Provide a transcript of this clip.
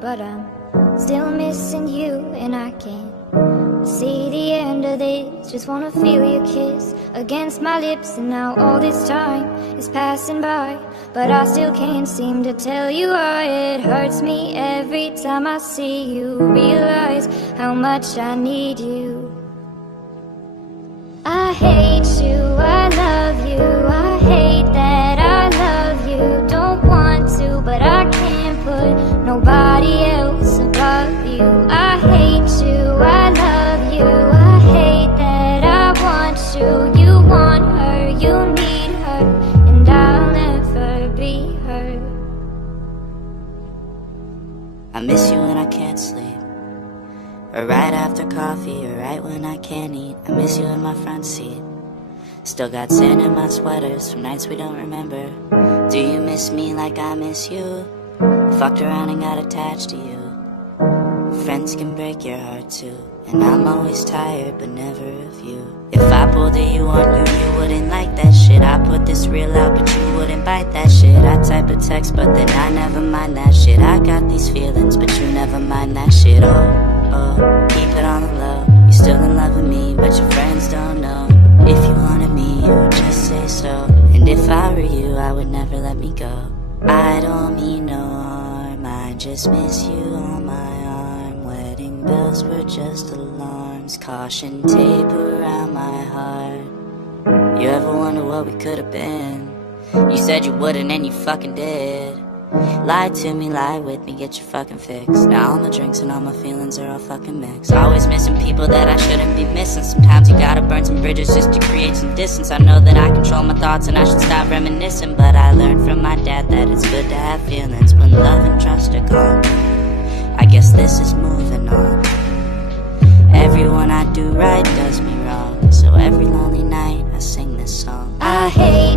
but I'm still missing you, and I can't see the end of this. Just wanna feel your kiss against my lips, and now all this time is passing by, but I still can't seem to tell you why. It hurts me every time I see you, realize how much I need you. I hate you, I love you, I hate that I love you. Don't want to, but I can't put nobody else above you. I hate you, I love you, I hate that I want you. You want her, you need her, and I'll never be her. I miss you when I can't sleep, or right after coffee, or right when I can't eat. I miss you in my front seat. Still got sand in my sweaters from nights we don't remember. Do you miss me like I miss you? Fucked around and got attached to you. Friends can break your heart too, and I'm always tired but never of you. If I pulled a you on you, you wouldn't like that shit. I put this real out but you wouldn't bite that shit. I type a text but then I never mind that shit. I got these feelings but you never mind that shit. Oh, keep it on the low. You still in love with me but your friends don't know. If you wanted me, you would just say so, and if I were you, I would never let me go. I don't mean no harm, I just miss you on my arm. Wedding bells were just alarms, caution tape around my heart. You ever wonder what we could have been? You said you wouldn't and you fucking did. Lie to me, lie with me, get your fucking fix. Now all my drinks and all my feelings are all fucking mixed. Always missing people that I shouldn't be missing. Sometimes you gotta burn some bridges just to create some distance. I know that I control my thoughts and I should stop reminiscing, but I learned from my dad that it's good to have feelings when love and trust are gone. I guess this is moving on. Everyone I do right does me wrong, so every lonely night I sing this song. I hate